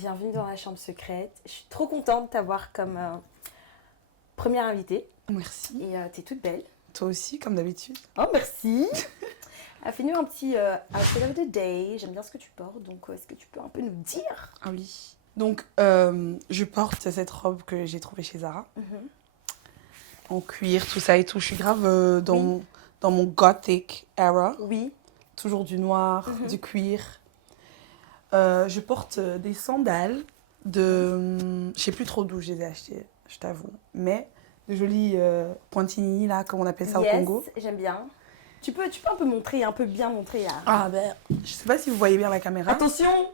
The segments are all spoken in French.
Bienvenue dans la chambre secrète. Je suis trop contente de t'avoir comme première invitée. Merci. Et t'es toute belle. Toi aussi, comme d'habitude. Oh, merci. Fais-nous un petit outfit of the day. J'aime bien ce que tu portes, donc est-ce que tu peux un peu nous dire? Ah oui. Donc, je porte cette robe que j'ai trouvée chez Zara. En cuir, tout ça et tout. Je suis grave dans mon gothic era. Oui. Toujours du noir, du cuir. Je porte des sandales de... Je sais plus trop d'où je les ai achetées, je t'avoue. Mais de jolis pointillis, là, comme on appelle ça au Congo. J'aime bien. Tu peux un peu montrer, un peu bien montrer. Là. Ah ben, je sais pas si vous voyez bien la caméra. Attention,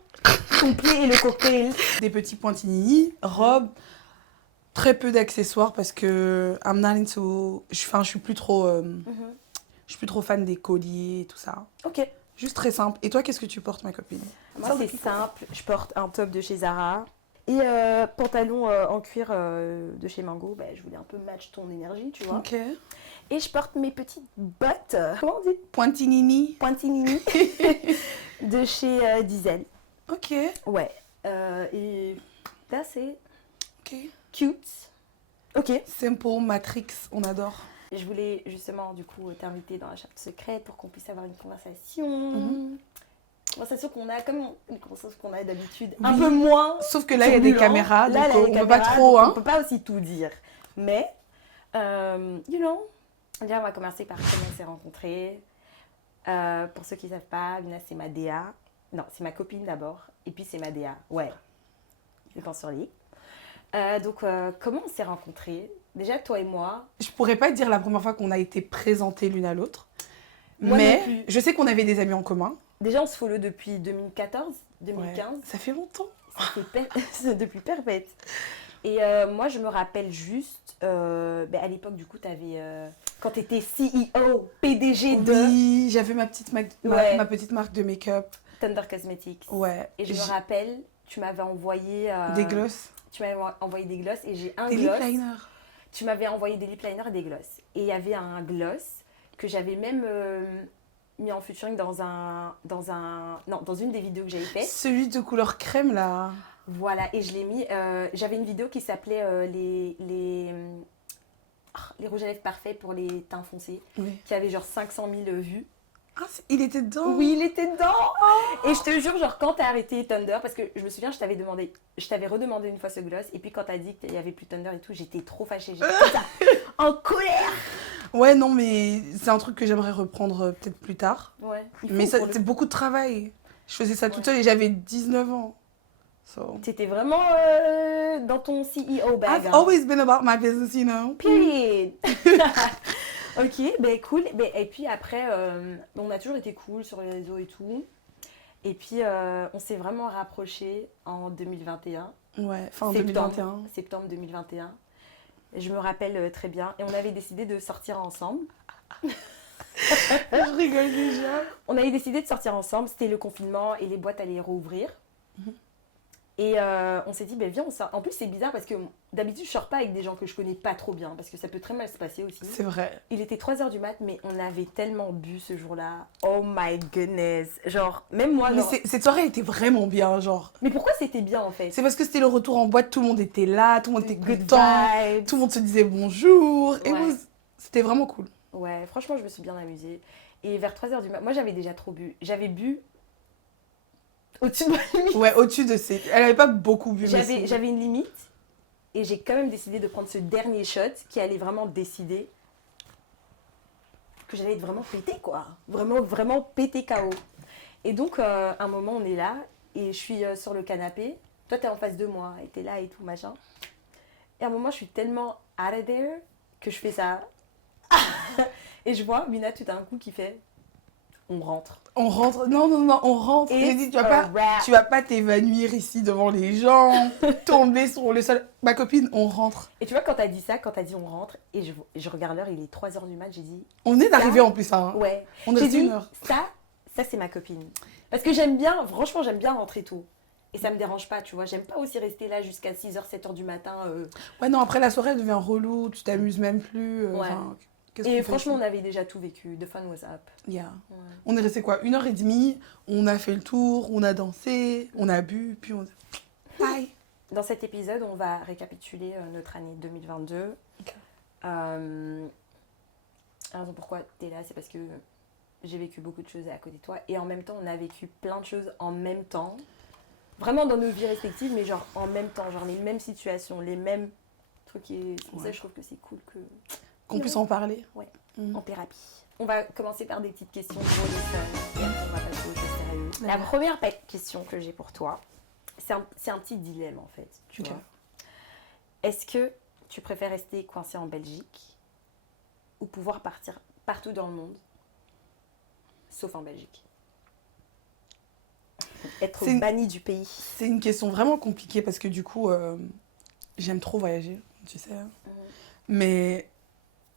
complet et le cocktail. Des petits pointillis, robe, très peu d'accessoires parce que I'm not into... je suis plus trop... Je suis plus trop fan des colliers et tout ça. Ok. Juste très simple. Et toi, qu'est-ce que tu portes, ma copine? Moi, c'est simple. Je porte un top de chez Zara et pantalon en cuir de chez Mango. Je voulais un peu match ton énergie, tu vois. Ok. Et je porte mes petites bottes. Comment on dit? Pointinini. Pointinini. de chez Diesel. Ok. Ouais. Et là, c'est Ok. cute. Ok. Simple, Matrix, on adore. Je voulais justement, du coup, t'inviter dans la chambre secrète pour qu'on puisse avoir une conversation. Conversation qu'on a comme une conversation qu'on a d'habitude. Oui. Un peu moins. Sauf que là, il y a des caméras, donc on ne peut pas trop. On ne peut pas aussi tout dire. Mais, déjà, on va commencer par comment on s'est rencontrés. Pour ceux qui ne savent pas, Mina, c'est ma DA. Non, c'est ma copine d'abord. Et puis, c'est ma DA. Ouais. Je pense sur lui. Donc, comment on s'est rencontrés? Déjà, toi et moi. Je pourrais pas dire la première fois qu'on a été présentés l'une à l'autre. Moi Mais je sais qu'on avait des amis en commun. Déjà, on se follow depuis 2014, 2015. Ouais, ça fait longtemps. C'est depuis perpète. Et moi, je me rappelle juste, à l'époque, du coup, quand tu étais CEO, PDG de... Oui, j'avais ma petite marque de make-up. Thunder Cosmetics. Ouais. Et je me rappelle, tu m'avais envoyé... des glosses. Tu m'avais envoyé des glosses et j'ai un des gloss. Des lip liners. Tu m'avais envoyé des lip liners et des glosses. Et il y avait un gloss que j'avais même mis en featuring dans une des vidéos que j'avais faites. Celui de couleur crème, là. Voilà, et je l'ai mis... j'avais une vidéo qui s'appelait les rouges à lèvres parfaits pour les teints foncés, qui avait genre 500 000 vues. Ah, il était dedans? Oui, il était dedans. Et je te jure, genre, quand t'as arrêté Thunder, parce que je me souviens, je t'avais redemandé une fois ce gloss, et puis quand t'as dit qu'il n'y avait plus Thunder et tout, j'étais trop fâchée, j'étais comme ça, en colère. Ouais, non, mais c'est un truc que j'aimerais reprendre peut-être plus tard. Ouais. Mais c'est beaucoup de travail. Je faisais ça toute seule et j'avais 19 ans. So. T'étais vraiment dans ton CEO bag. I've always been about my business, you know. Period. Ok, cool. Et puis après, on a toujours été cool sur les réseaux et tout. Et puis, on s'est vraiment rapprochés en 2021. Ouais, fin 2021. Septembre 2021. Je me rappelle très bien. Et on avait décidé de sortir ensemble. Je rigole déjà. On avait décidé de sortir ensemble. C'était le confinement et les boîtes allaient rouvrir. Et on s'est dit, viens, on sort. En plus, c'est bizarre parce que d'habitude, je sors pas avec des gens que je connais pas trop bien parce que ça peut très mal se passer aussi. C'est vrai. Il était 3h du mat, mais on avait tellement bu ce jour-là. Oh my goodness. Genre, même moi. Mais cette soirée était vraiment bien, genre. Mais pourquoi c'était bien en fait? C'est parce que c'était le retour en boîte, tout le monde était là, tout le monde était good content, vibes. tout le monde se disait bonjour. Et c'était vraiment cool. Ouais, franchement, je me suis bien amusée. Et vers 3h du mat, moi j'avais déjà trop bu. J'avais bu. Au-dessus de ma limite. Ouais, au-dessus de ces... Elle avait pas beaucoup bu. J'avais une limite. Et j'ai quand même décidé de prendre ce dernier shot qui allait vraiment décider que j'allais être vraiment pété, quoi. Vraiment, vraiment pété KO. Et donc, un moment, on est là. Et je suis sur le canapé. Toi, t'es en face de moi. Et t'es là et tout, machin. Et à un moment, je suis tellement out of there que je fais ça. Et je vois Mina tout d'un coup qui fait... On rentre. On rentre. Non, on rentre. Et je dis, tu vas pas t'évanouir ici devant les gens, tomber sur le sol. Ma copine, on rentre. Et tu vois, quand t'as dit ça, quand t'as dit on rentre, et je regarde l'heure, il est 3h du mat, j'ai dit... On est d'arriver en plus, hein. Ouais. On j'ai dit, une heure. Ça c'est ma copine. Parce que j'aime bien, franchement, j'aime bien rentrer tôt. Et ça me dérange pas, tu vois. J'aime pas aussi rester là jusqu'à 6h, 7h du matin. Ouais, non, après la soirée, elle devient relou, tu t'amuses même plus. Ouais. Et franchement, on avait déjà tout vécu. The fun was up. Yeah. Ouais. On est resté quoi, 1h30, on a fait le tour, on a dansé, on a bu, puis on... Dans cet épisode, on va récapituler notre année 2022. Ok. La raison pourquoi tu es là, c'est parce que j'ai vécu beaucoup de choses à côté de toi. Et en même temps, on a vécu plein de choses en même temps. Vraiment dans nos vies respectives, mais genre en même temps. Genre les mêmes situations, les mêmes trucs. Et c'est pour ça que je trouve que c'est cool qu'on puisse en parler. Ouais, en thérapie. On va commencer par des petites questions drôles et fun. Et après, on va passer aux choses sérieuses. La première question que j'ai pour toi, c'est un petit dilemme en fait. Tu vois. Est-ce que tu préfères rester coincé en Belgique ou pouvoir partir partout dans le monde, sauf en Belgique? Être banni du pays. C'est une question vraiment compliquée parce que du coup, j'aime trop voyager, tu sais. Mais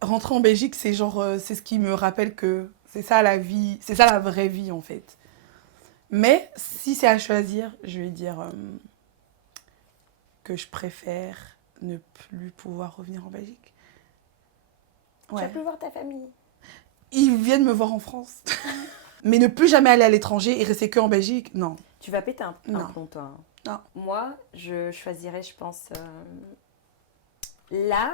rentrer en Belgique, c'est genre, c'est ce qui me rappelle que c'est ça la vie, c'est ça la vraie vie en fait. Mais si c'est à choisir, je vais dire que je préfère ne plus pouvoir revenir en Belgique. Ouais. Tu vas plus voir ta famille. Ils viennent me voir en France. Mais ne plus jamais aller à l'étranger et rester que en Belgique, non. Tu vas péter un plomb, toi. Non. Moi, je choisirais, je pense, là,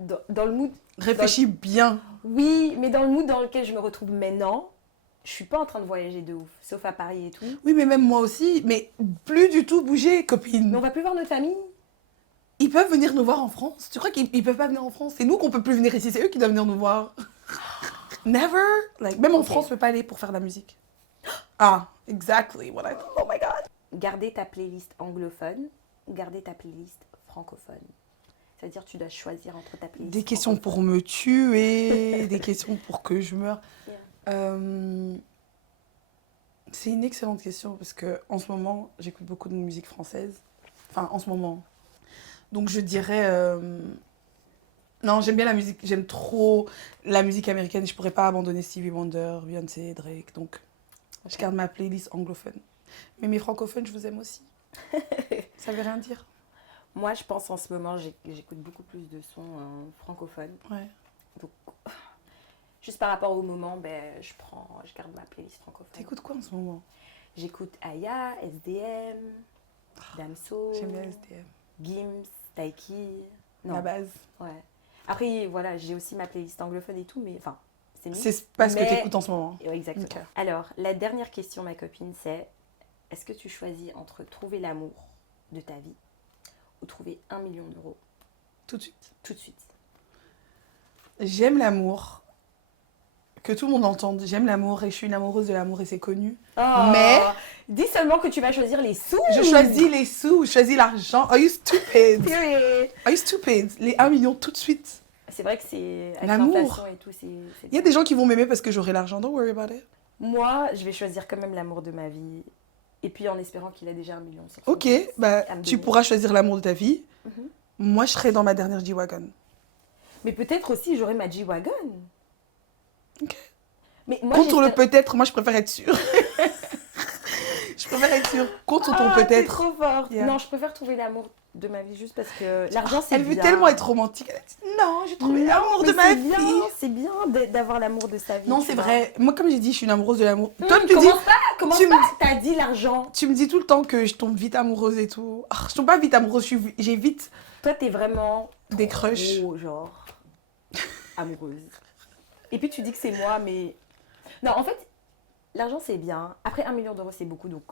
dans le mood... Réfléchis bien. Oui, mais dans le mood dans lequel je me retrouve maintenant, je suis pas en train de voyager de ouf, sauf à Paris et tout. Oui, mais même moi aussi, mais plus du tout bouger, copine. Mais on va plus voir notre famille. Ils peuvent venir nous voir en France. Tu crois qu'ils peuvent pas venir en France? C'est nous qu'on peut plus venir ici, c'est eux qui doivent venir nous voir. Never. Like, même en France, je peux pas aller pour faire de la musique. Ah, exactly what I thought. Oh my god. Garder ta playlist anglophone, garder ta playlist francophone. C'est-à-dire tu dois choisir entre ta playlist. Des questions pour me tuer, des questions pour que je meure. Yeah. C'est une excellente question parce que en ce moment, j'écoute beaucoup de musique française. Enfin, en ce moment. Donc je dirais... Non, j'aime bien la musique, j'aime trop la musique américaine. Je pourrais pas abandonner Stevie Wonder, Beyoncé, Drake. Donc, je garde ma playlist anglophone. Mais mes francophones, je vous aime aussi. Ça veut rien dire. Moi, je pense en ce moment, j'écoute beaucoup plus de sons francophones. Ouais. Donc, juste par rapport au moment, je garde ma playlist francophone. T'écoutes quoi en ce moment? J'écoute Aya, SDM, Damso. J'aime bien SDM. Gims, Taiki. La base. Ouais. Après, voilà, j'ai aussi ma playlist anglophone et tout, mais enfin, c'est mieux. C'est pas ce que t'écoutes en ce moment. Exactement. Okay. Alors, la dernière question, ma copine, c'est est-ce que tu choisis entre trouver l'amour de ta vie ou trouver 1 million d'euros? Tout de suite. Tout de suite. J'aime l'amour. Que tout le monde entende. J'aime l'amour et je suis une amoureuse de l'amour et c'est connu. Oh, mais dis seulement que tu vas choisir les sous. Je choisis les sous, je choisis l'argent. Are you stupid? Period. Are you stupid? Les 1 million tout de suite. C'est vrai que c'est avec l'amour l'inflation et tout, c'est Il y a des gens qui vont m'aimer parce que j'aurai l'argent. Don't worry about it. Moi, je vais choisir quand même l'amour de ma vie. Et puis en espérant qu'il a déjà 1 million. Ok, bah tu pourras choisir l'amour de ta vie. Moi, je serai dans ma dernière G-Wagon. Mais peut-être aussi, j'aurai ma G-Wagon. Ok. Mais moi, contre le peut-être, moi, je préfère être sûre. Je préfère être sûre. Contre ton peut-être. C'est trop fort. Yeah. Non, je préfère trouver l'amour de ma vie juste parce que l'argent, c'est bien. Elle veut tellement être romantique. Elle a dit, non, j'ai trouvé l'amour de ma vie. C'est bien d'avoir l'amour de sa vie. Non, c'est vrai. Moi, comme j'ai dit, je suis une amoureuse de l'amour. Toi, tu dis... Commence pas, t'as dit l'argent. Tu me dis tout le temps que je tombe vite amoureuse et tout. Oh, je tombe pas vite amoureuse, j'ai vite... Toi, t'es vraiment... Des crushs. Genre, amoureuse. Et puis, tu dis que c'est moi, mais... Non, en fait, l'argent, c'est bien. Après, 1 million d'euros, c'est beaucoup, donc...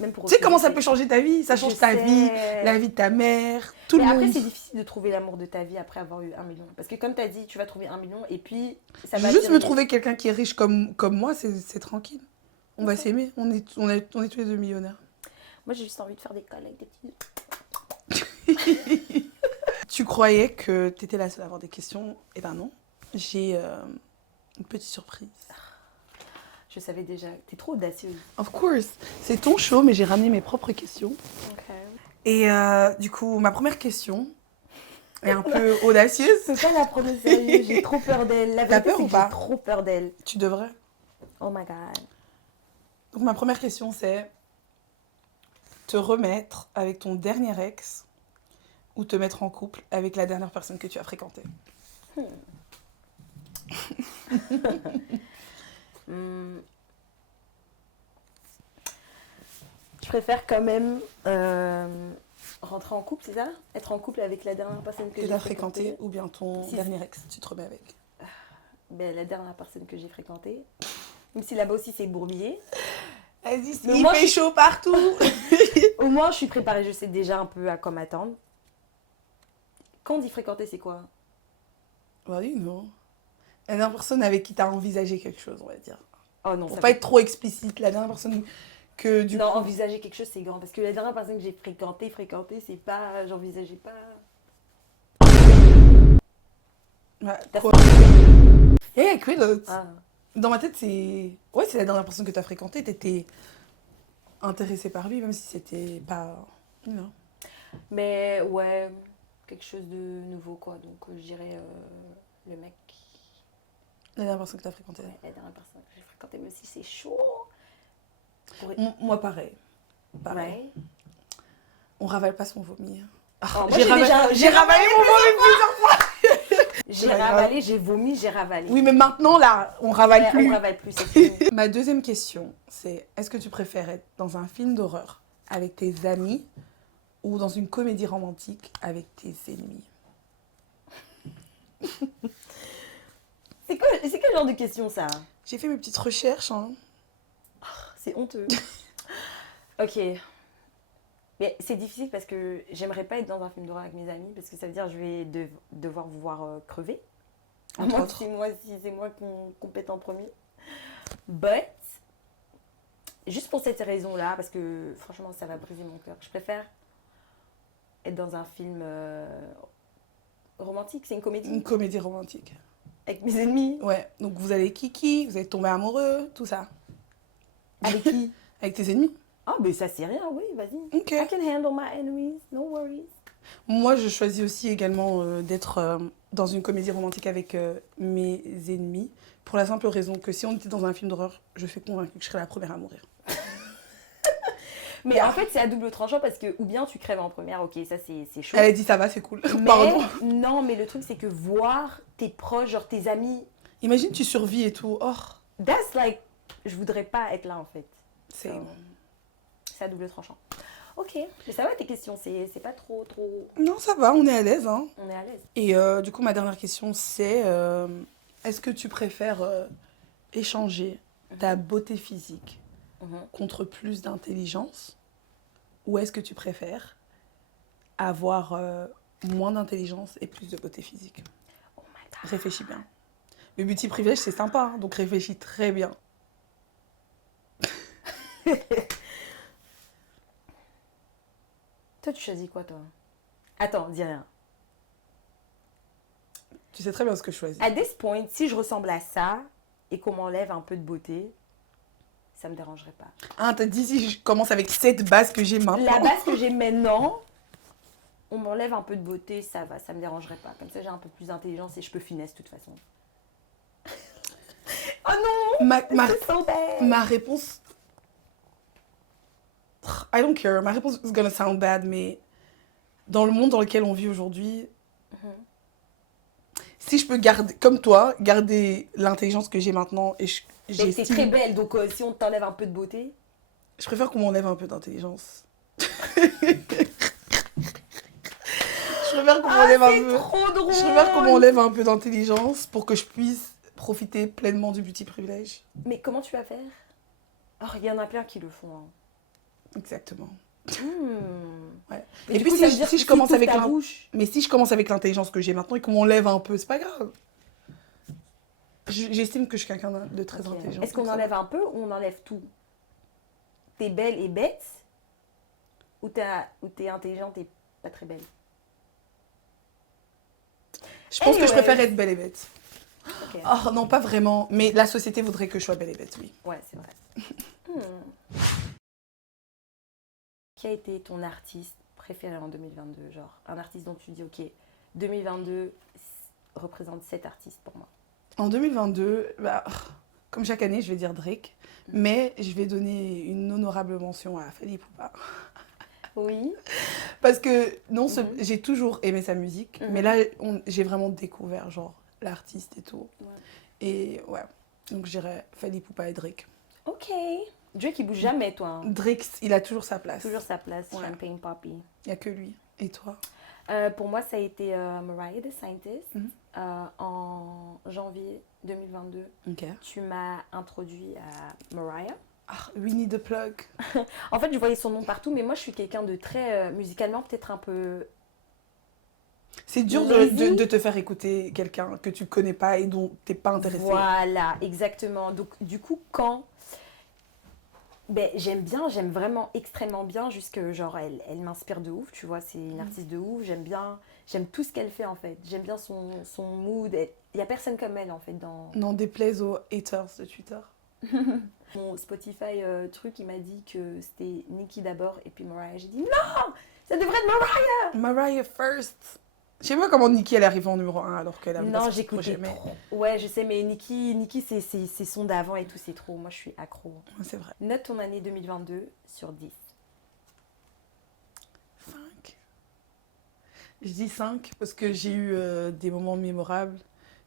Même pour tu sais comment ça peut changer ta vie? Ça change ta vie, la vie de ta mère, tout le monde. Mais après, c'est difficile de trouver l'amour de ta vie après avoir eu 1 million. Parce que comme tu as dit, tu vas trouver 1 million et puis... ça va juste me trouver quelqu'un qui est riche comme moi, c'est tranquille. On va s'aimer. On est tous les deux millionnaires. Moi, j'ai juste envie de faire des calls avec des petits... Tu croyais que tu étais la seule à avoir des questions? Eh ben non. J'ai une petite surprise. Je savais déjà. T'es trop audacieuse. Of course. C'est ton show, mais j'ai ramené mes propres questions. Ok. Et du coup, ma première question est un peu audacieuse. Je peux pas la prendre au sérieux. J'ai trop peur d'elle. T'as peur ou pas? J'ai trop peur d'elle. Tu devrais. Oh my god. Donc ma première question, c'est te remettre avec ton dernier ex ou te mettre en couple avec la dernière personne que tu as fréquentée. Je préfère quand même rentrer en couple, c'est ça? Être en couple avec la dernière personne que Que j'ai t'as fréquentée. fréquenté ou bien ton Si- dernier ex, tu te remets avec. Ben, la dernière personne que j'ai fréquentée. Même si là-bas aussi c'est bourbier. Vas-y, Mais il moi, fait je- chaud partout. Au moins, je suis préparée, je sais déjà un peu à quoi m'attendre. Quand on dit fréquenter, c'est quoi? Oui, non. La dernière personne avec qui t'as envisagé quelque chose, on va dire. Oh non, Pour ça pas fait... être trop explicite, la dernière personne que du Non, coup... envisager quelque chose, c'est grand. Parce que la dernière personne que j'ai fréquentée, c'est pas... J'envisageais pas... Ouais, T'as quoi? Yeah, queen. Ah. Dans ma tête, c'est... Ouais, c'est la dernière personne que t'as fréquentée. T'étais intéressée par lui, même si c'était pas... Non. Mais ouais, quelque chose de nouveau, quoi. Donc, je dirais le mec... La dernière personne que t'as fréquentée. Ouais, la dernière personne que j'ai fréquentée, même si c'est chaud. Moi, pareil. Pareil. Ouais. On ravale pas son vomi. Ah, Oh, moi, j'ai ravalé mon vomi plusieurs fois. J'ai pas grave. ravalé, j'ai vomi, j'ai ravalé. Oui, mais maintenant, là, on ravale Ouais, plus. on ravale plus, c'est fini. Ma deuxième question, c'est est-ce que tu préfères être dans un film d'horreur avec tes amis ou dans une comédie romantique avec tes ennemis? C'est quel genre de question, ça? J'ai fait mes petites recherches. Hein. C'est honteux. Ok. Mais c'est difficile parce que j'aimerais pas être dans un film d'horreur avec mes amis parce que ça veut dire que je vais devoir vous voir crever. À Entre moins que autres. c'est moi qu'on pète en premier. But, juste pour cette raison-là, parce que franchement, ça va briser mon cœur, je préfère être dans un film romantique. C'est une comédie Une comédie romantique. avec mes ennemis. Ouais, donc vous allez kiki, vous allez tomber amoureux, tout ça. Avec qui? Avec tes ennemis. Ah, mais ça, c'est rien, oui, vas-y. Ok. I can handle my enemies, no worries. Moi, je choisis aussi également d'être dans une comédie romantique avec mes ennemis. Pour la simple raison que si on était dans un film d'horreur, je suis convaincue que je serais la première à mourir. Mais en fait, c'est à double tranchant parce que, ou bien tu crèves en première, ok, ça c'est chaud. Elle a dit ça va, c'est cool. Mais, Pardon. non, mais le truc, c'est que voir tes proches, genre tes amis, Imagine, tu survis et tout. Oh, that's like, je voudrais pas être là en fait. c'est... So, c'est à double tranchant. Ok, mais ça va tes questions, c'est pas trop. Non, ça va, on est à l'aise. Hein. On est à l'aise. Et du coup, ma dernière question, c'est est-ce que tu préfères échanger ta beauté physique contre plus d'intelligence ou est-ce que tu préfères avoir moins d'intelligence et plus de beauté physique? Oh my god. Réfléchis bien. Le beauty privilège, c'est sympa, hein, donc réfléchis très bien. Toi, tu choisis quoi, toi? Attends, dis rien. Tu sais très bien ce que je choisis. À this point, si je ressemble à ça et qu'on m'enlève un peu de beauté, ça me dérangerait pas. Ah, t'as dit si je commence avec cette base que j'ai maintenant. La base que j'ai maintenant, on m'enlève un peu de beauté, ça va, ça me dérangerait pas. Comme ça, j'ai un peu plus d'intelligence et je peux finesse de toute façon. Oh non! C'est so bad. Ma réponse... I don't care. Ma réponse is gonna sound bad, mais dans le monde dans lequel on vit aujourd'hui, si je peux garder, comme toi, garder l'intelligence que j'ai maintenant et Mais t'es j'estime... très belle, donc si on t'enlève un peu de beauté... Je préfère qu'on m'enlève un peu d'intelligence. Je préfère qu'on m'enlève un peu... trop drôle! Je préfère qu'on m'enlève un peu d'intelligence pour que je puisse profiter pleinement du beauty privilège. Mais comment tu vas faire? Oh, il y en a plein qui le font. Hein. Exactement. Ouais. Mais Et du puis coup, ça veut si, dire si que je commence t'ouvres avec ta bouche... Mais si je commence avec l'intelligence que j'ai maintenant et qu'on m'enlève un peu, c'est pas grave. J'estime que je suis quelqu'un de très Ok. intelligent. Est-ce qu'on enlève un peu ou on enlève tout? T'es belle et bête? Ou t'es intelligente et pas très belle? Je pense que je Anyway. préfère être belle et bête. Ok. Oh non, pas vraiment. Mais la société voudrait que je sois belle et bête, oui. Ouais, c'est vrai. Qui a été ton artiste préféré en 2022? Genre, un artiste dont tu dis, ok, 2022 représente cet artiste pour moi. En 2022, bah, comme chaque année, je vais dire Drake. Mais je vais donner une honorable mention à Fally Ipupa. Oui. Parce que non, j'ai toujours aimé sa musique. Mais là, j'ai vraiment découvert genre l'artiste et tout. Ouais. Et ouais, donc je dirais Fally Ipupa et Drake. Ok. Drake, il bouge jamais, toi. Hein. Drake, il a toujours sa place. Toujours sa place, Ouais. Champagne Poppy. Il n'y a que lui. Et toi? Pour moi, ça a été Mariah the Scientist. Mhm. En janvier 2022, Ok. tu m'as introduit à Mariah. Ah, we need a plug. En fait, je voyais son nom partout, mais moi, je suis quelqu'un de très musicalement peut-être un peu C'est dur lazy. de te faire écouter quelqu'un que tu connais pas et dont t'es pas intéressé. Voilà, exactement. Donc, du coup, quand ben, j'aime vraiment extrêmement bien, jusque genre, elle m'inspire de ouf, tu vois, c'est une artiste de ouf, j'aime bien, j'aime tout ce qu'elle fait en fait, j'aime bien son mood, il n'y a personne comme elle en fait dans N'en déplaise aux haters de Twitter. mon Spotify truc, il m'a dit que c'était Nicki d'abord et puis Mariah, j'ai dit non, ça devrait être Mariah. Mariah first. Je sais pas comment Nicki elle est arrivée en numéro 1 alors qu'elle avait pas Non, sorti de projet, j'écoutais mais trop. Ouais, je sais, mais Nicki c'est son d'avant et tout, c'est trop, moi je suis accro. c'est vrai. Note ton année 2022 sur 10. 5. Je dis 5 parce que j'ai eu des moments mémorables.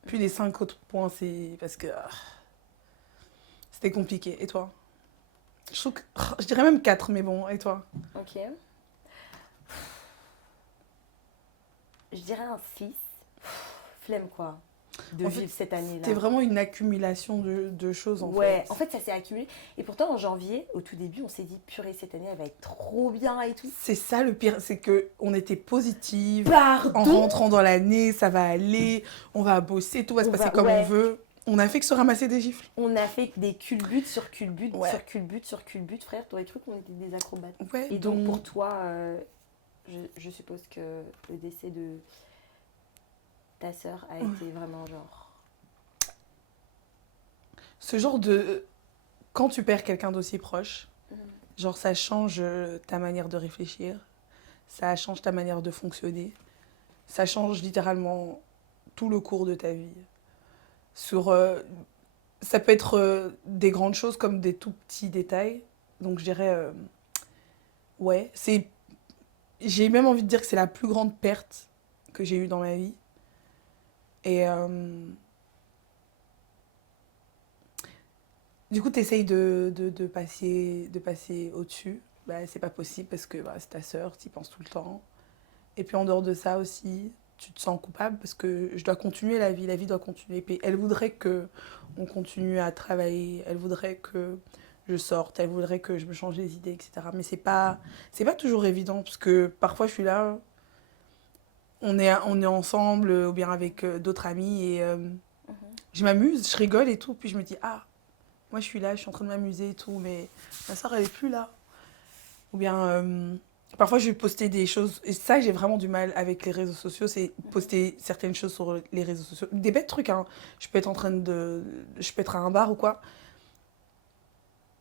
Puis les 5 autres points, c'est parce que c'était compliqué. Et toi? Je trouve que, je dirais même 4, mais bon, et toi? Ok. Je dirais un 6. Flemme quoi, de En fait, vivre cette année-là. c'était vraiment une accumulation de choses en Ouais, fait. en fait ça s'est accumulé. Et pourtant en janvier, au tout début, on s'est dit purée, cette année elle va être trop bien et tout. C'est ça le pire, c'est que on était positive. En Pardon. rentrant dans l'année, ça va aller, on va bosser, tout va se passer comme on Ouais. veut. On a fait que se ramasser des gifles. On a fait des culbutes sur culbutes, Ouais. sur culbutes, sur culbutes, frère. T'aurais cru qu'on était des acrobates. Ouais, Et donc pour toi, je suppose que le décès de ta sœur a été vraiment genre... ce genre de... Quand tu perds quelqu'un d'aussi proche, genre ça change ta manière de réfléchir, ça change ta manière de fonctionner, ça change littéralement tout le cours de ta vie. Sur, ça peut être des grandes choses comme des tout petits détails. Donc je dirais, ouais, c'est... J'ai même envie de dire que c'est la plus grande perte que j'ai eue dans ma vie. Et du coup, tu essayes de passer au-dessus. Bah, c'est pas possible parce que bah, c'est ta sœur, tu y penses tout le temps. Et puis en dehors de ça aussi, tu te sens coupable parce que je dois continuer la vie doit continuer. Puis elle voudrait que on continue à travailler, elle voudrait que je sorte, elle voudrait que je me change les idées, etc. Mais c'est pas toujours évident parce que parfois je suis là, on est ensemble ou bien avec d'autres amis et je m'amuse, je rigole et tout. Puis je me dis, ah, moi je suis là, je suis en train de m'amuser et tout, mais ma soeur elle est plus là. Ou bien parfois je vais poster des choses, et ça j'ai vraiment du mal avec les réseaux sociaux, c'est poster certaines choses sur les réseaux sociaux. Des bêtes trucs, hein. Je peux être en train de. Je peux être à un bar ou quoi.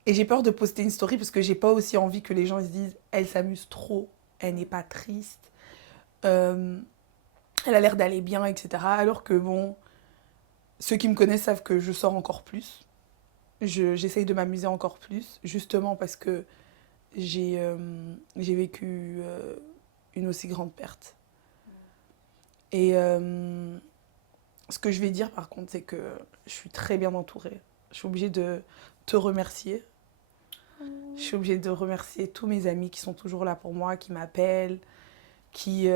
Et j'ai peur de poster une story parce que j'ai pas aussi envie que les gens ils se disent elle s'amuse trop, elle n'est pas triste, euh, elle a l'air d'aller bien, etc. Alors que bon, ceux qui me connaissent savent que je sors encore plus. J'essaye de m'amuser encore plus, justement parce que j'ai j'ai vécu une aussi grande perte. Et ce que je vais dire par contre, c'est que je suis très bien entourée. Je suis obligée de te remercier. Je suis obligée de remercier tous mes amis qui sont toujours là pour moi, qui m'appellent, qui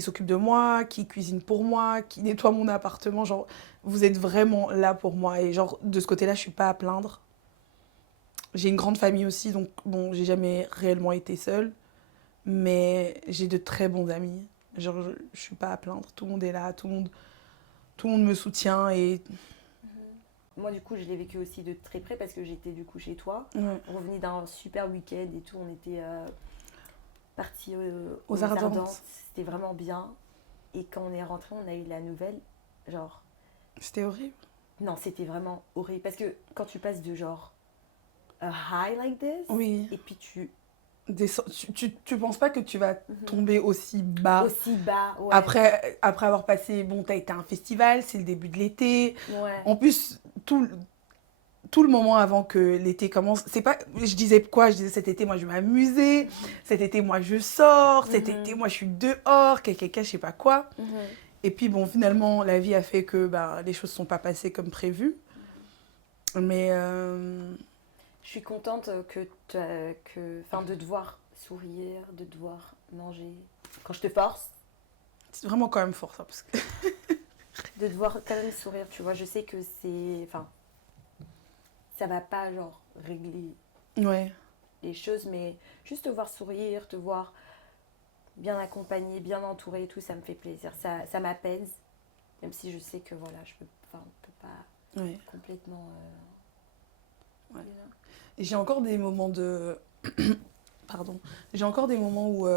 s'occupent de moi, qui cuisinent pour moi, qui nettoient mon appartement. Genre, vous êtes vraiment là pour moi. Et genre, de ce côté-là, je suis pas à plaindre. J'ai une grande famille aussi, donc bon, j'ai jamais réellement été seule. Mais j'ai de très bons amis. Genre, je suis pas à plaindre. Tout le monde est là, tout le monde me soutient et... Moi, du coup, je l'ai vécu aussi de très près parce que j'étais du coup chez toi. Ouais. On revenait d'un super week-end et tout. On était partis Aux Ardentes. C'était vraiment bien. Et quand on est rentré, on a eu la nouvelle. Genre, C'était horrible. non, c'était vraiment horrible. Parce que quand tu passes de genre a high like this, Oui. et puis tu Tu penses pas que tu vas tomber aussi bas aussi bas, ouais. après avoir passé, bon, t'as été à un festival, c'est le début de l'été. Ouais. En plus, tout le moment avant que l'été commence, c'est pas, je disais quoi? Je disais cet été, moi, je vais m'amuser. Cet été, moi, je sors. Cet été, moi, je suis dehors, quelqu'un, je sais pas quoi. Et puis, bon, finalement, la vie a fait que bah, les choses sont pas passées comme prévu. Mais Je suis contente que de devoir sourire, de devoir manger, quand je te force, C'est vraiment quand même fort, ça. Parce que... de devoir quand même sourire, tu vois. Je sais que c'est... Enfin, ça va pas, genre, régler Ouais. les choses, mais juste te voir sourire, te voir bien accompagné, bien entouré et tout, ça me fait plaisir. Ça m'apaise, même si je sais que, voilà, on peut pas Ouais. complètement... Ouais. you know. Et j'ai encore des moments de... Pardon. J'ai encore des moments où...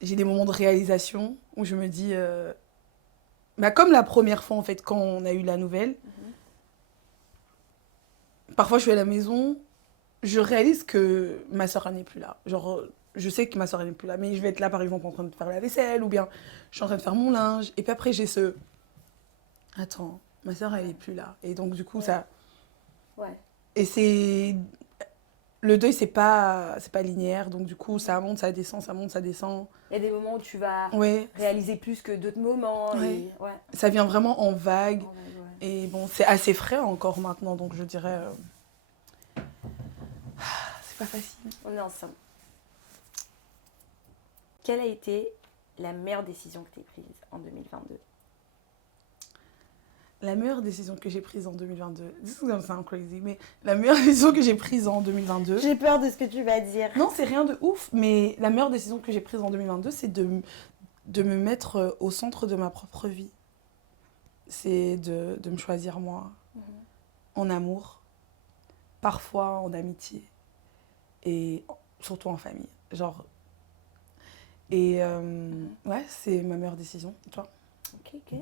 J'ai des moments de réalisation où je me dis... Bah, comme la première fois, en fait, quand on a eu la nouvelle, parfois je suis à la maison, je réalise que ma soeur elle n'est plus là. Genre, je sais que ma soeur elle n'est plus là, mais je vais être là, par exemple, en train de faire la vaisselle, ou bien je suis en train de faire mon linge. Et puis après, j'ai ce... Attends, ma soeur elle n'est plus là. Et donc, du coup, Ouais. ça... Ouais. Et c'est... Le deuil, c'est pas linéaire, donc du coup, ça monte, ça descend, ça monte, ça descend. Il y a des moments où tu vas Ouais, réaliser plus que d'autres moments. ouais. Et... Ouais. Ça vient vraiment en vague. En vrai, ouais. Et bon, c'est assez frais encore maintenant, donc je dirais... c'est pas facile. On est ensemble. Quelle a été la meilleure décision que tu aies prise en 2022? La meilleure décision que j'ai prise en 2022... This is gonna sound crazy, mais la meilleure décision que j'ai prise en 2022... J'ai peur de ce que tu vas dire. Non, c'est rien de ouf, mais la meilleure décision que j'ai prise en 2022, c'est de me mettre au centre de ma propre vie. C'est de me choisir moi, en amour, parfois en amitié, et surtout en famille. Genre... Et ouais, c'est ma meilleure décision. Et toi? Ok, ok.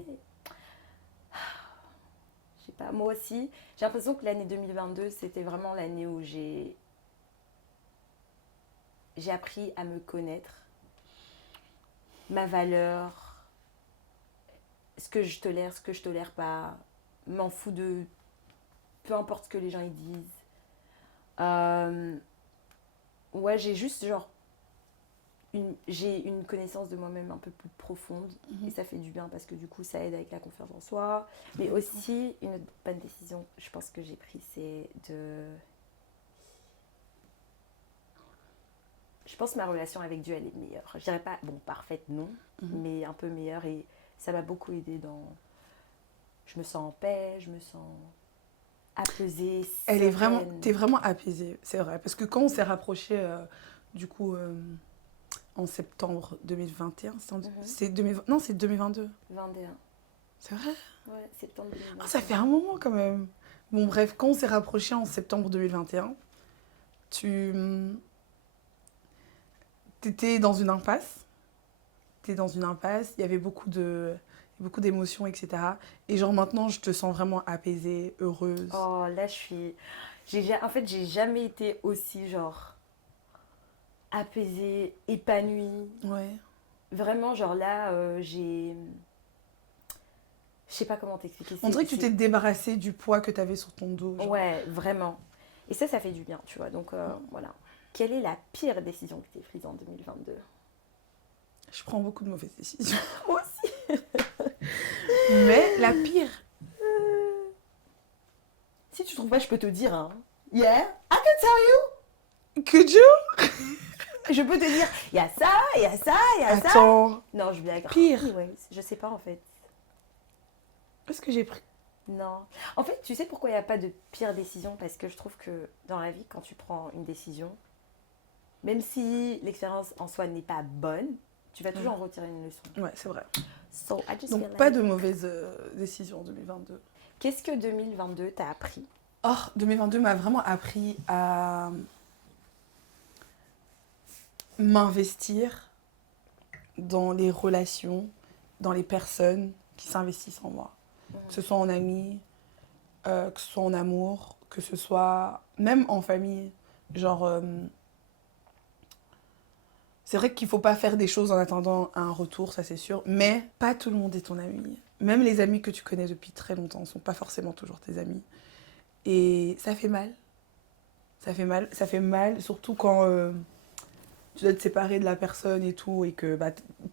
Je sais pas, moi aussi, j'ai l'impression que l'année 2022, c'était vraiment l'année où j'ai appris à me connaître, ma valeur, ce que je tolère, ce que je tolère pas, m'en fous de peu importe ce que les gens y disent. Ouais, j'ai juste genre j'ai une connaissance de moi-même un peu plus profonde et ça fait du bien parce que du coup ça aide avec la confiance en soi. Mais aussi une autre bonne décision, je pense que j'ai pris, c'est de... Je pense que ma relation avec Dieu, elle est meilleure. Je dirais pas, bon, parfaite, non, mais un peu meilleure et ça m'a beaucoup aidé dans... Je me sens en paix, je me sens apaisée, Elle est sereine. vraiment... T'es vraiment apaisée, c'est vrai. Parce que quand on s'est rapprochés, du coup, en septembre 2021, c'est 2020... Non, c'est 2022. 21. C'est vrai? Ouais, septembre 2021. Ah, ça fait un moment quand même. Bon, bref, quand on s'est rapprochés en septembre 2021, t'étais dans une impasse. Il y avait beaucoup d'émotions, etc. Et genre maintenant, je te sens vraiment apaisée, heureuse. Oh, là, je suis... En fait, j'ai jamais été aussi, genre, apaisée, épanouie. Ouais. Vraiment, genre là, j'ai... Je sais pas comment t'expliquer. On dirait que tu t'es débarrassée du poids que t'avais sur ton dos. Genre. Ouais, vraiment. Et ça fait du bien, tu vois. Donc, voilà. Quelle est la pire décision que t'aies prise en 2022? Je prends beaucoup de mauvaises décisions. Moi aussi. Mais la pire... Si tu trouves pas, je peux te dire, hein. Yeah, I can tell you. Could you? Je peux te dire, il y a ça, il y a ça, il y a ça. Attends, Non, je blague. Pire. Anyways, je sais pas en fait. qu'est-ce que j'ai pris? Non. En fait, tu sais pourquoi il n'y a pas de pire décision? Parce que je trouve que dans la vie, quand tu prends une décision, même si l'expérience en soi n'est pas bonne, tu vas toujours en retirer une leçon. Ouais, c'est vrai. So, I just Donc, feel pas like- de mauvaises décisions en 2022. Qu'est-ce que 2022 t'a appris? Oh, 2022 m'a vraiment appris à m'investir dans les relations, dans les personnes qui s'investissent en moi. Que ce soit en amis, que ce soit en amour, que ce soit même en famille. Genre, c'est vrai qu'il faut pas faire des choses en attendant un retour, ça c'est sûr. Mais pas tout le monde est ton ami. Même les amis que tu connais depuis très longtemps ne sont pas forcément toujours tes amis. Et ça fait mal. Ça fait mal, surtout quand tu dois te séparer de la personne et tout, et que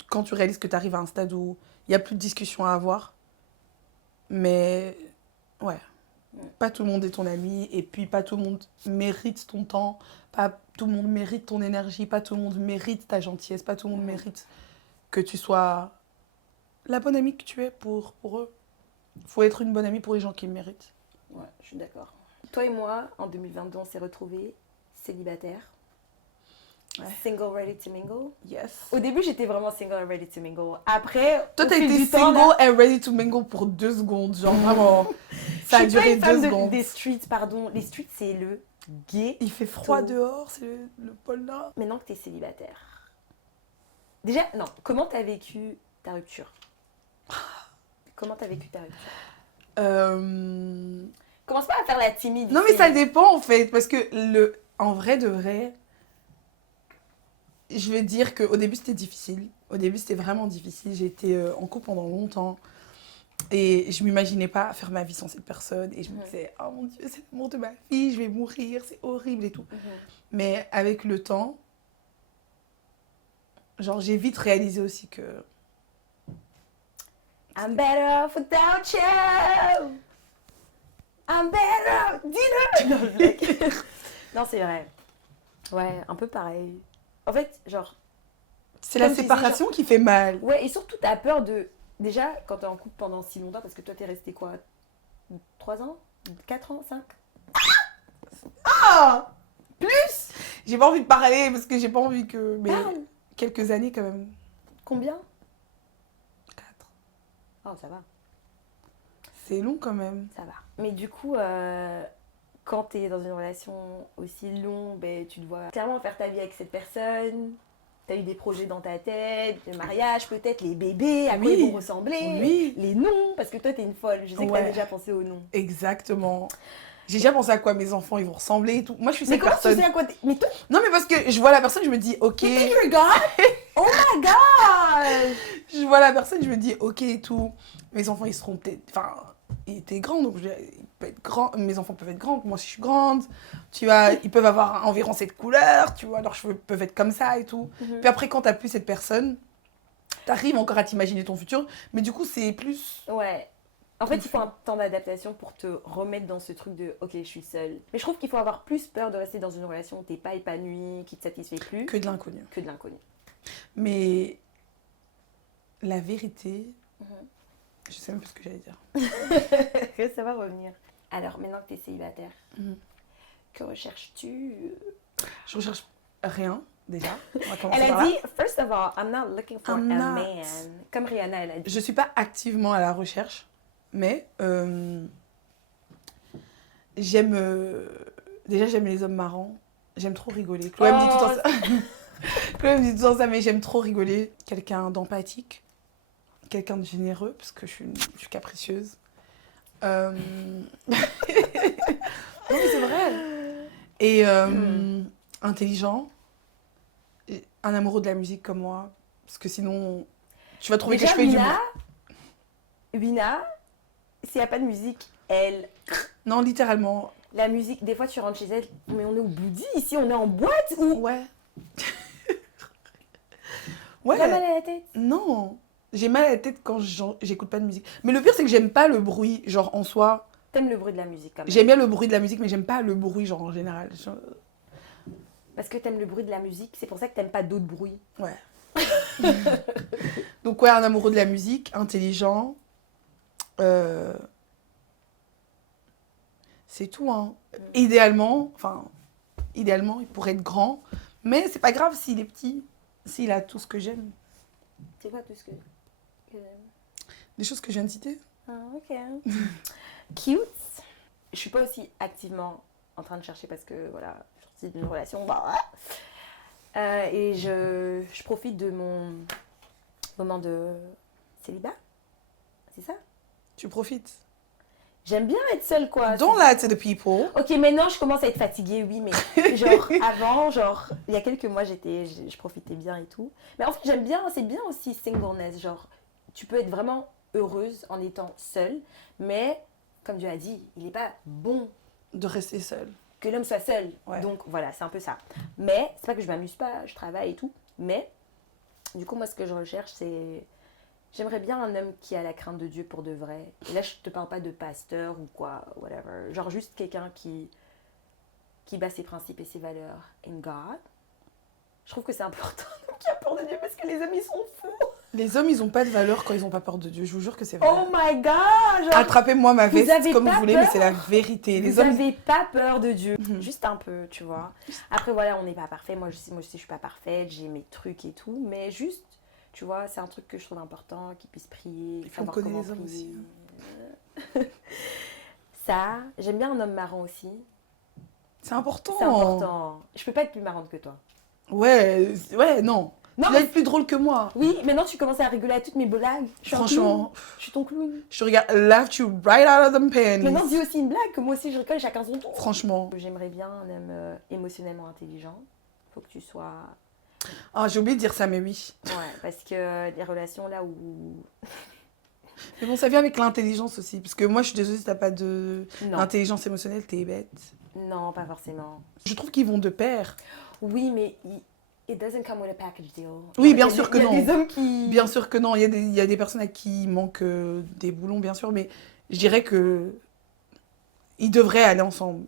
quand tu réalises que tu arrives à un stade où il n'y a plus de discussion à avoir. Mais ouais, Pas tout le monde est ton ami, et puis pas tout le monde mérite ton temps, pas tout le monde mérite ton énergie, pas tout le monde mérite ta gentillesse, pas tout le monde mérite que tu sois la bonne amie que tu es pour eux. Faut être une bonne amie pour les gens qui le méritent. Ouais, je suis d'accord. Toi et moi, en 2022, on s'est retrouvés célibataires. Ouais. Single ready to mingle. Yes. Au début, j'étais vraiment single and ready to mingle. Après, Toi, au t'as fil été du temps, single là, and ready to mingle pour 2 secondes. Genre, vraiment, ça a je suis pas duré une fan 2 secondes. des streets, pardon. Les streets, c'est le gay. Il fait froid dehors, c'est le pôle Nord. Maintenant que t'es célibataire. Déjà, non, comment t'as vécu ta rupture? Comment t'as vécu ta rupture? Commence pas à faire la timide. Non, mais ça dépend en fait, parce que en vrai de vrai, je vais dire qu'au début c'était difficile. Au début c'était vraiment difficile. J'ai été en couple pendant longtemps et je m'imaginais pas faire ma vie sans cette personne. Et je me disais, oh mon Dieu, c'est l'amour de ma vie, je vais mourir, c'est horrible et tout. Mais avec le temps, genre j'ai vite réalisé aussi que... I'm better off without you. I'm better. Dis-le. Non, c'est vrai. Ouais, un peu pareil. En fait, genre... C'est la séparation qui fait mal. Ouais, et surtout, t'as peur de... Déjà, quand t'es en couple pendant si longtemps, parce que toi, t'es resté quoi? 3 ans? 4 ans? 5? Ah! Plus! J'ai pas envie de parler parce que j'ai pas envie que... Mais Parle. quelques années quand même. Combien? 4. Oh, ça va. C'est long quand même. Ça va. Mais du coup, quand t'es dans une relation aussi longue, ben, tu dois clairement faire ta vie avec cette personne. T'as eu des projets dans ta tête, le mariage, peut-être les bébés, à quoi ils vont ressembler, les noms, parce que toi, t'es une folle. Je sais que t'as déjà pensé aux noms. Exactement. J'ai déjà pensé à quoi mes enfants ils vont ressembler et tout. Moi, je suis Mais cette comment personne. tu sais à quoi Mais toi, Non, mais parce que je vois la personne, je me dis, ok. you regarde? Oh my god! Je vois la personne, je me dis, ok et tout. Mes enfants, ils seront peut-être... Enfin, ils étaient grands, donc ils peuvent être grands. Mes enfants peuvent être grands, moi aussi je suis grande. Tu vois, ils peuvent avoir environ cette couleur, tu vois, leurs cheveux peuvent être comme ça et tout. Puis après, quand t'as plus cette personne, t'arrives encore à t'imaginer ton futur, mais du coup, c'est plus... Ouais. En fait, il faut un temps d'adaptation pour te remettre dans ce truc de « ok, je suis seule ». Mais je trouve qu'il faut avoir plus peur de rester dans une relation où t'es pas épanoui, qui te satisfait plus. Que de l'inconnu. Que de l'inconnu. Mais la vérité... Je sais même plus ce que j'allais dire. Ça va revenir. Alors, maintenant que tu es célibataire, que recherches-tu? Je recherche rien, déjà. Elle a dit, first of all, I'm not looking for a man. Comme Rihanna, elle a dit. Je suis pas activement à la recherche, mais j'aime... déjà, j'aime les hommes marrants. J'aime trop rigoler. Chloé me dit tout le temps ça. Chloé me dit tout le temps ça, mais j'aime trop rigoler. Quelqu'un d'empathique. Quelqu'un de généreux, parce que je suis capricieuse. Non, mais c'est vrai. Et intelligent. Et un amoureux de la musique comme moi. Parce que sinon, tu vas trouver déjà, que je fais du... Wina, s'il n'y a pas de musique, elle... Non, littéralement. La musique, des fois tu rentres chez elle, mais on est au boudi, ici on est en boîte ou... Ouais. Ouais. T'as mal à la tête? Non. J'ai mal à la tête quand j'écoute pas de musique. Mais le pire, c'est que j'aime pas le bruit, genre en soi. T'aimes le bruit de la musique quand même? J'aime bien le bruit de la musique, mais j'aime pas le bruit, genre en général. Parce que t'aimes le bruit de la musique, c'est pour ça que t'aimes pas d'autres bruits. Ouais. Donc ouais, un amoureux de la musique, intelligent. C'est tout, hein. Idéalement, il pourrait être grand. Mais c'est pas grave s'il est petit, s'il a tout ce que j'aime. C'est quoi tout ce que j'aime? Des choses que je viens de citer. Ah, ok. Cute. Je suis pas aussi activement en train de chercher parce que voilà, je suis sortie d'une relation. Et je profite de mon moment de célibat. C'est ça? Tu profites. J'aime bien être seule, quoi. Don't lie to the people. Ok, maintenant je commence à être fatiguée, oui, mais genre avant, genre il y a quelques mois, je profitais bien et tout. Mais en fait, j'aime bien, c'est bien aussi singleness, genre tu peux être vraiment heureuse en étant seule, mais comme Dieu a dit, il n'est pas bon de rester seule. Que l'homme soit seul. Ouais. Donc voilà, c'est un peu ça. Mais c'est pas que je m'amuse pas, je travaille et tout, mais du coup, moi ce que je recherche, c'est J'aimerais bien un homme qui a la crainte de Dieu pour de vrai. Et là, je te parle pas de pasteur ou quoi, whatever. Genre juste quelqu'un qui bat ses principes et ses valeurs in God. Je trouve que c'est important un homme qui a peur de Dieu parce que les hommes, ils sont fous. Les hommes, ils ont pas de valeur quand ils ont pas peur de Dieu. Je vous jure que c'est vrai. Oh my God! Genre, Attrapez-moi ma vous veste avez comme pas vous voulez, peur mais c'est la vérité. Les vous hommes, n'avez pas peur de Dieu. Mhm. Juste un peu, tu vois. Après, voilà, on n'est pas parfait. Moi, je sais, je suis pas parfaite. J'ai mes trucs et tout. Mais juste, tu vois, c'est un truc que je trouve important, qu'ils puissent prier. Il faut savoir connaître comment les hommes prier. aussi. Ça, j'aime bien un homme marrant aussi. C'est important. C'est important. Je peux pas être plus marrante que toi. Ouais, non. Non, Tu dois mais- être plus drôle que moi. Oui, maintenant tu commences à rigoler à toutes mes blagues. Je suis un Franchement, clown. Je suis ton clown. je te regarde, laugh you right out of them Maintenant dis panties. aussi une blague, que moi aussi je rigole, chacun son tour. Franchement. J'aimerais bien un homme émotionnellement intelligent. Faut que tu sois... Ah, j'ai oublié de dire ça, mais oui. Ouais, parce que les relations là où... Mais bon, ça vient avec l'intelligence aussi. Parce que moi, je suis désolée si t'as pas de Non, l'intelligence émotionnelle, t'es bête. non, pas forcément. Je trouve qu'ils vont de pair. Oui, mais it doesn't come with a package deal. Oui, bien Il y a sûr des- que Il y a non. des hommes qui... Bien sûr que non. Il y a des personnes à qui il manque des boulons, bien sûr. Mais je dirais que ils devraient aller ensemble.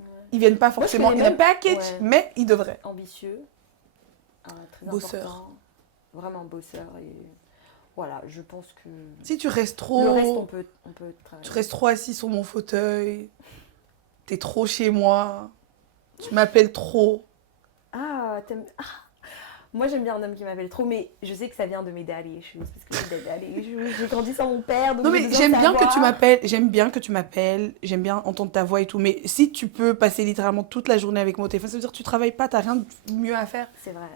Ouais. Ils viennent pas Moi, je forcément connais in a même- package, ouais. mais ils devraient. Ambitieux, très Bosseur. important. Vraiment bosseur. Et voilà, je pense que... Si tu restes Le reste, trop, on peut travailler. tu restes trop assis sur mon fauteuil, t'es trop chez moi, tu m'appelles trop. Ah, ah. Moi, j'aime bien un homme qui m'appelle trop, mais je sais que ça vient de mes daddy issues. Parce que j'ai des daddy issues. J'ai grandi sans mon père, donc Non j'ai mais besoin j'aime de bien que tu savoir. m'appelles, j'aime bien entendre ta voix et tout, mais si tu peux passer littéralement toute la journée avec moi au téléphone, ça veut dire que tu travailles pas, t'as rien de mieux à faire. C'est vrai.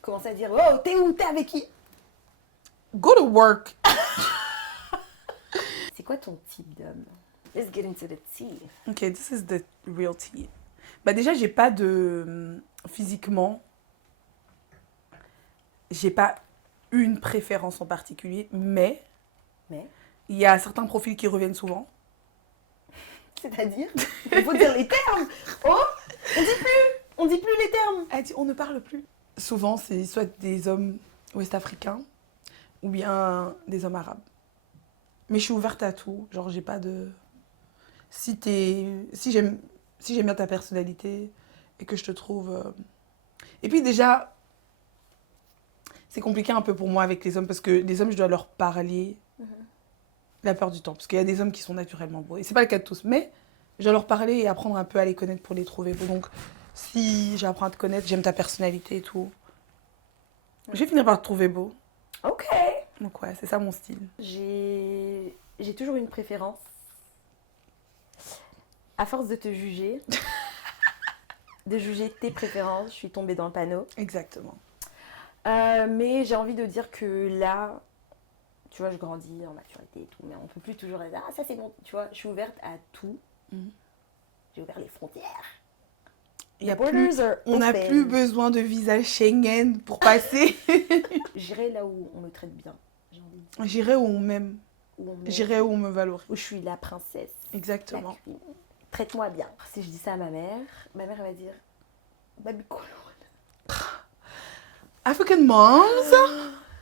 Commence à dire, oh, t'es où? T'es avec qui? Go to work. C'est quoi ton type d'homme? Let's get into the tea. Ok, this is the real tea. Bah déjà, j'ai pas de... Physiquement, j'ai pas une préférence en particulier, mais Mais, il y a certains profils qui reviennent souvent. c'est-à-dire, il faut dire les termes. Oh, on dit plus les termes. Elle dit, on ne parle plus. Souvent, c'est soit des hommes ouest-africains ou bien des hommes arabes. Mais je suis ouverte à tout. Genre, j'ai pas de... Si j'aime bien ta personnalité et que je te trouve... Et puis déjà, c'est compliqué un peu pour moi avec les hommes parce que les hommes, je dois leur parler la peur du temps. Parce qu'il y a des hommes qui sont naturellement beaux. Et c'est pas le cas de tous. Mais je dois leur parler et apprendre un peu à les connaître pour les trouver beaux. Donc, si j'apprends à te connaître, j'aime ta personnalité et tout, je vais finir par te trouver beau. Ok. Donc ouais, c'est ça mon style. J'ai toujours une préférence. À force de te juger, de juger tes préférences, je suis tombée dans le panneau. Exactement. Mais j'ai envie de dire que là, tu vois, je grandis en maturité et tout, mais on peut plus toujours dire, ah, ça c'est bon, tu vois, je suis ouverte à tout. Mhm. J'ai ouvert les frontières. Il y a The plus, borders are on n'a open. plus besoin de visa Schengen pour passer. J'irai là où on me traite bien, j'ai envie. J'irai où on m'aime. Où on me- J'irai où on me valorise. où je suis la princesse, la Exactement. queen. Traite-moi bien. Si je dis ça à ma mère elle va dire, baby colon. African moms.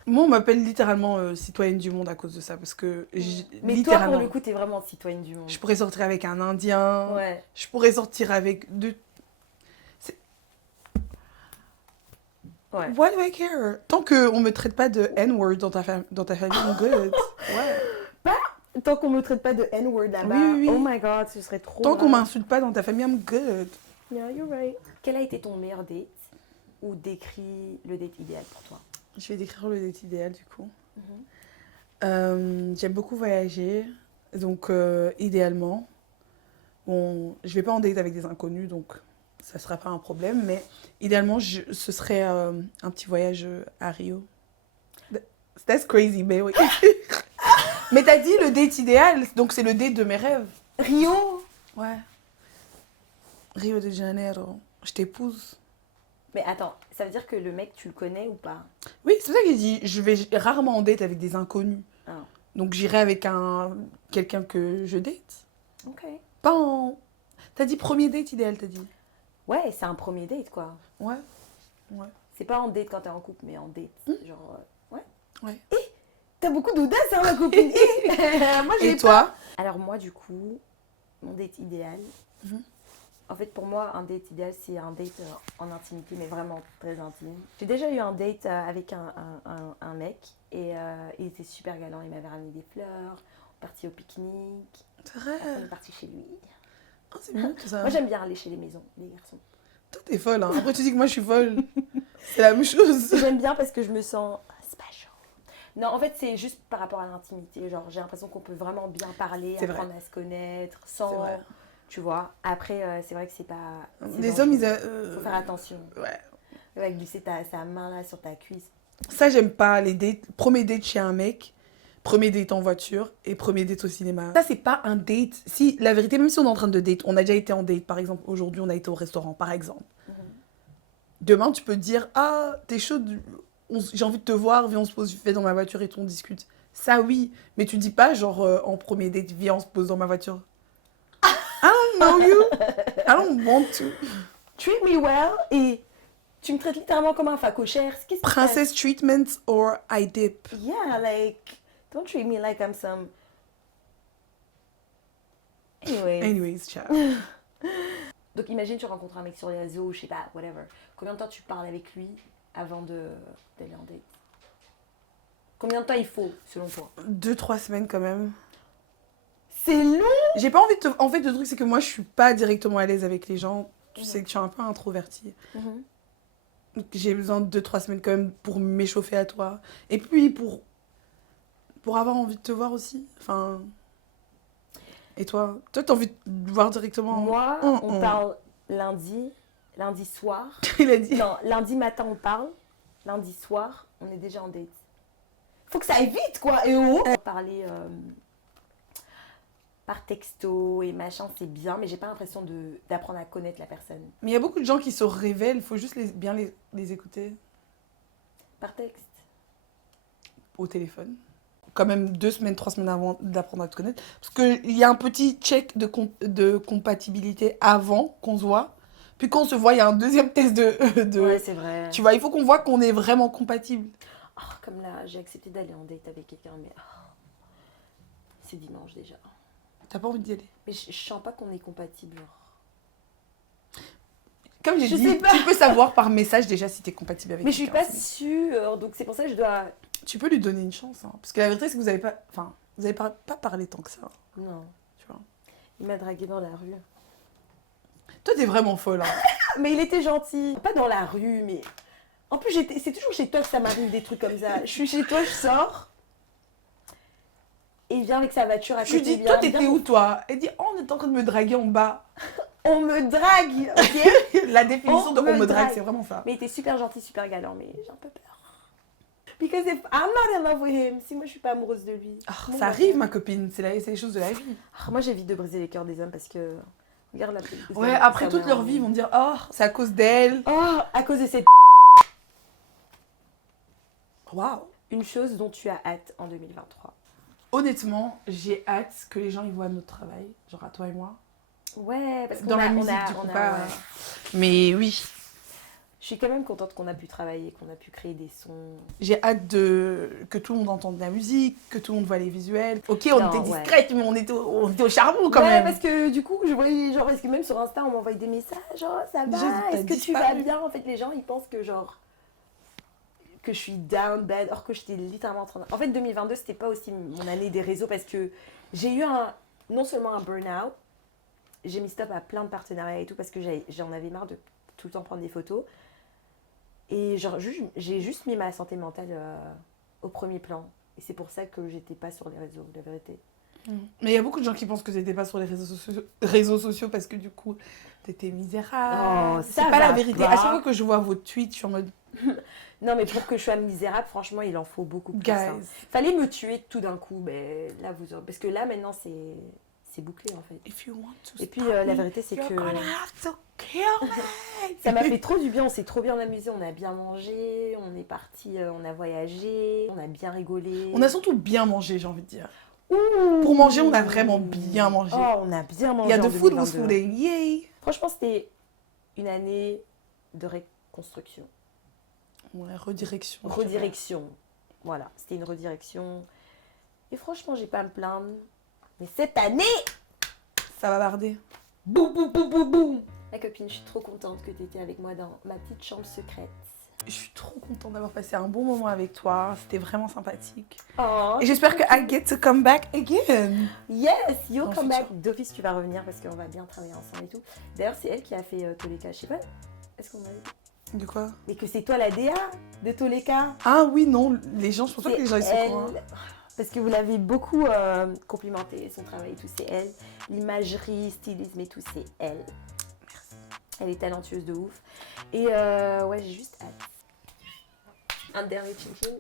Moi, on m'appelle littéralement citoyenne du monde à cause de ça. Parce que, Mais toi, littéralement, pour le coup, t'es vraiment citoyenne du monde. je pourrais sortir avec un Indien. Ouais. Je pourrais sortir avec deux... Ouais. Why do I care? Tant qu'on me traite pas de N-word dans ta famille, I'm good. Ouais. Tant qu'on me traite pas de N-word là-bas. Oui, oui, oui. Oh my god, ce serait trop. Tant qu'on grave. m'insulte pas dans ta famille, I'm good. Yeah, you're right. Quel a été ton meilleur date ou décrit le date idéal pour toi? Je vais décrire le date idéal du coup. Mhm. J'aime beaucoup voyager, donc idéalement, bon, je vais pas en date avec des inconnus, donc ça sera pas un problème, mais idéalement, ce serait un petit voyage à Rio. That's crazy, mais oui. Mais t'as dit le date idéal, donc c'est le date de mes rêves. Rio. Ouais. Rio de Janeiro. Je t'épouse. Mais attends, ça veut dire que le mec, tu le connais ou pas? Oui, c'est pour ça que j'ai dit, je vais rarement en date avec des inconnus. Ah. Donc j'irai avec quelqu'un que je date. Ok. Pas en... T'as dit premier date idéal, t'as dit? Ouais, c'est un premier date quoi. Ouais. Ouais. C'est pas en date quand t'es en couple, mais en date. Genre, ouais. Ouais. T'as beaucoup d'audace, hein, ma copine. Moi, j'ai Et toi? Alors moi, du coup, mon date idéal, Mhm. en fait, pour moi, un date idéal, c'est un date en intimité, mais vraiment très intime. J'ai déjà eu un date avec un mec et il était super galant. Il m'avait ramené des fleurs, on est parti au pique-nique, C'est vrai. après on est parti chez lui. Oh, c'est mieux tout ça. Moi, j'aime bien aller chez les maisons, les garçons. Toi, t'es folle. Hein. Après, tu dis que moi, je suis folle. C'est la même chose. J'aime bien parce que je me sens special. Non, en fait, c'est juste par rapport à l'intimité. Genre, j'ai l'impression qu'on peut vraiment bien parler, C'est vrai. apprendre à se connaître, C'est sans... vrai. Tu vois, après, c'est vrai que c'est pas... c'est Les dangereux. hommes, ils... Faut faire attention. Ouais. Avec glisser sa main là sur ta cuisse. Ça, j'aime pas les dates. Premier date chez un mec, premier date en voiture et premier date au cinéma. Ça, c'est pas un date. Si, la vérité, même si on est en train de date, on a déjà été en date, par exemple, aujourd'hui, on a été au restaurant, par exemple. Demain, tu peux te dire, ah, t'es chaude, j'ai envie de te voir, viens, on se pose vite fait dans ma voiture et tout, on discute. Ça, oui. Mais tu dis pas, genre, en premier date, viens, on se pose dans ma voiture. I don't know you. I don't want to. Treat me well et tu me traites littéralement comme un facochère. Qu'est-ce qui se passe? Princess treatment or I dip. Yeah, like, don't treat me like I'm some... Anyways, ciao. Donc imagine, tu rencontres un mec sur les réseaux, je sais pas, whatever. Combien de temps tu parles avec lui avant d'aller en date? Combien de temps il faut, selon toi? 2-3 semaines quand même. C'est long. J'ai pas envie de te... En fait, le truc, c'est que moi, je suis pas directement à l'aise avec les gens. Tu sais que je suis un peu introvertie. Donc, j'ai besoin de 2-3 semaines quand même pour m'échauffer à toi. Et puis, pour avoir envie de te voir aussi. Enfin... Et toi? Toi, t'as envie de voir directement? Moi, on parle lundi soir. Il a dit... Non, lundi matin, on parle. Lundi soir, on est déjà en date. Faut que ça aille vite, quoi. Et parler par texto et machin, c'est bien, mais j'ai pas l'impression d'apprendre à connaître la personne. Mais il y a beaucoup de gens qui se révèlent, il faut juste bien les écouter. Par texte. Au téléphone. Quand même 2 semaines, 3 semaines avant d'apprendre à te connaître. Parce qu'il y a un petit check de compatibilité avant qu'on se voit. Puis quand on se voit, il y a un deuxième test de... Ouais, c'est vrai. Tu vois, il faut qu'on voit qu'on est vraiment compatible. Oh, comme là, j'ai accepté d'aller en date avec quelqu'un, mais c'est dimanche déjà. T'as pas envie d'y aller? Mais je sens pas qu'on est compatible. Comme j'ai Je dit, sais pas. tu peux savoir par message déjà si t'es compatible avec Mais je suis quelqu'un. pas sûre, donc c'est pour ça que je dois... Tu peux lui donner une chance. Hein. Parce que la vérité, c'est que vous avez pas... Enfin, vous avez pas parlé tant que ça. Non. Tu vois. Il m'a dragué dans la rue. Toi, t'es vraiment folle. Hein. Mais il était gentil. Pas dans la rue, mais... En plus, c'est toujours chez toi que ça m'arrive des trucs comme ça. Je suis chez toi, je sors. Et il vient avec sa voiture à Je lui côté. dis, toi, t'étais où, toi? Elle dit, oh, on est en train de me draguer en bas. On me drague, ok? La définition de on me drague, drague. c'est vraiment ça. Mais il était super gentil, super galant, mais j'ai un peu peur. Because if I'm not in love with him, si moi je suis pas amoureuse de lui. Oh, ça arrive, ma copine. C'est les choses de la vie. Moi j'évite de briser les cœurs des hommes parce que... Regarde la petite. Ouais, après toute leur vie, ils vont dire, oh, c'est à cause d'elle. Oh, à cause de cette... Waouh. Une chose dont tu as hâte en 2023. Honnêtement, j'ai hâte que les gens y voient notre travail, genre à toi et moi. Ouais, parce qu'on Dans la a... musique, on a, du coup, on a- pas... ouais. Mais oui. Je suis quand même contente qu'on a pu travailler, qu'on a pu créer des sons. J'ai hâte que tout le monde entende la musique, que tout le monde voit les visuels. Ok, on Non, était ouais. discrète, mais on était au charbon quand Ouais, même. parce que du coup, je voyais, genre, parce que même sur Insta, on m'envoyait des messages, genre, ça va, Déjà, t'as est-ce que tu vas disparu. bien? En fait, les gens, ils pensent que, genre, que je suis down bad, or que j'étais littéralement en train de... En fait, 2022, c'était pas aussi mon année des réseaux, parce que j'ai eu non seulement un burn-out, j'ai mis stop à plein de partenariats et tout, parce que j'en avais marre de tout le temps prendre des photos. Et genre, j'ai juste mis ma santé mentale au premier plan. Et c'est pour ça que j'étais pas sur les réseaux, la vérité. Mais il y a beaucoup de gens qui pensent que t'étais pas sur les réseaux sociaux parce que du coup, t'étais misérable. Oh, c'est ça pas la va vérité. pas. À chaque fois que je vois vos tweets, je suis en mode, Non, mais pour que je sois misérable, franchement, il en faut beaucoup plus. guys. Hein. Fallait me tuer tout d'un coup, mais là, parce que là, maintenant, c'est bouclé, en fait. If you want to Et puis, stop la me, vérité, c'est you're que gonna have to kill me. ça m'a fait trop du bien. On s'est trop bien amusé, on a bien mangé, on est parti, on a voyagé, on a bien rigolé. On a surtout bien mangé, j'ai envie de dire. Ouh. Pour manger, on a vraiment bien mangé. Oh, on a bien mangé. Il y a en de food was 2022. fooding, yay. Franchement, c'était une année de reconstruction. Ouais, redirection. Redirection. voilà, c'était une redirection. Et franchement, j'ai pas à me plaindre. Mais cette année, Ça va barder. boum, boum, boum, boum, boum. La copine, je suis trop contente que tu étais avec moi dans ma petite chambre secrète. Je suis trop contente d'avoir passé un bon moment avec toi. C'était vraiment sympathique. Oh, Et j'espère que I get to come back again. yes, you'll Dans le come back. futur. D'office, tu vas revenir parce qu'on va bien travailler ensemble et tout. D'ailleurs, c'est elle qui a fait Toleka. Je sais pas, est-ce qu'on a dit? De quoi? Mais que c'est toi la DA de Toleka. Ah oui, non, les gens, je pense pas que C'est les gens ils sont elle. au courant. Parce que vous l'avez beaucoup complimenté, son travail et tout, c'est elle. L'imagerie, stylisme et tout, c'est elle. Merci. Elle est talentueuse de ouf. Et ouais, j'ai juste hâte. Un dernier chin-chin.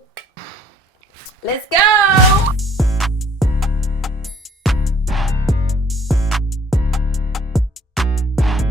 Let's go!